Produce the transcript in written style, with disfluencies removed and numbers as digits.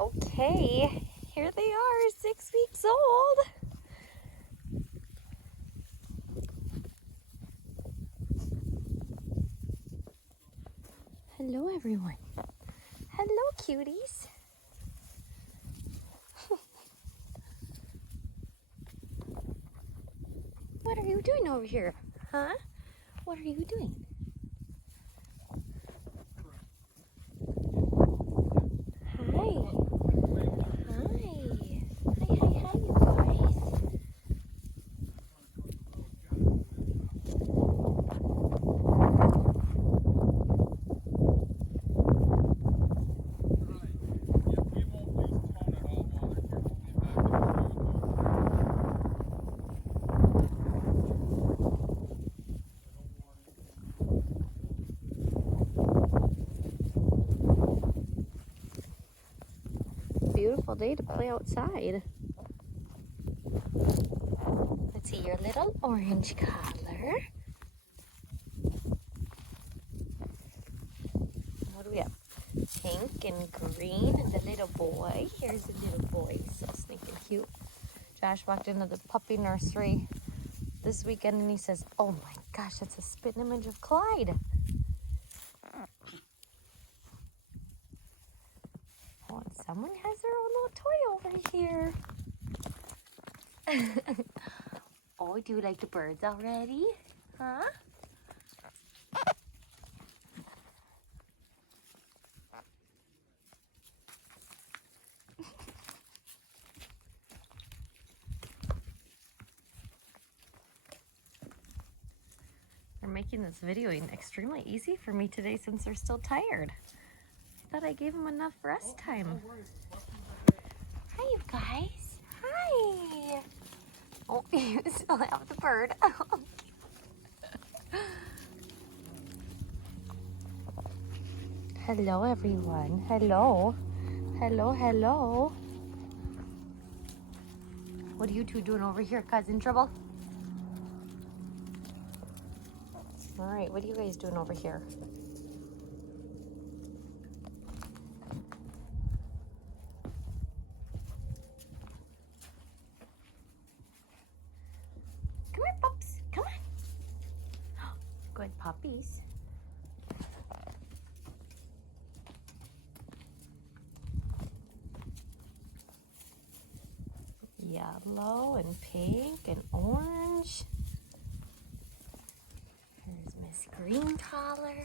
Okay, here they are, 6 weeks old. Hello, everyone. Hello, cuties. What are you doing over here? Huh? What are you doing? Hi. Hi, you guys. Beautiful day to play outside. Let's see your little orange collar. What do we have? Pink and green. And the little boy. Here's the little boy. So sneaking cute. Josh walked into the puppy nursery this weekend and he says, "Oh my gosh, that's a spitting image of Clyde." Oh, and someone has their own little toy over here. Oh, do you like the birds already? Huh? They're making this videoing extremely easy for me today since they're still tired. I thought I gave them enough rest time. Hi, you guys. Hi. Oh, you still have the bird. Hello, everyone. Hello. Hello, hello. What are you two doing over here? Causing trouble? All right, what are you guys doing over here? Come here, pups. Come on. Good puppies. Yellow and pink and orange. Here's Miss Green Collar.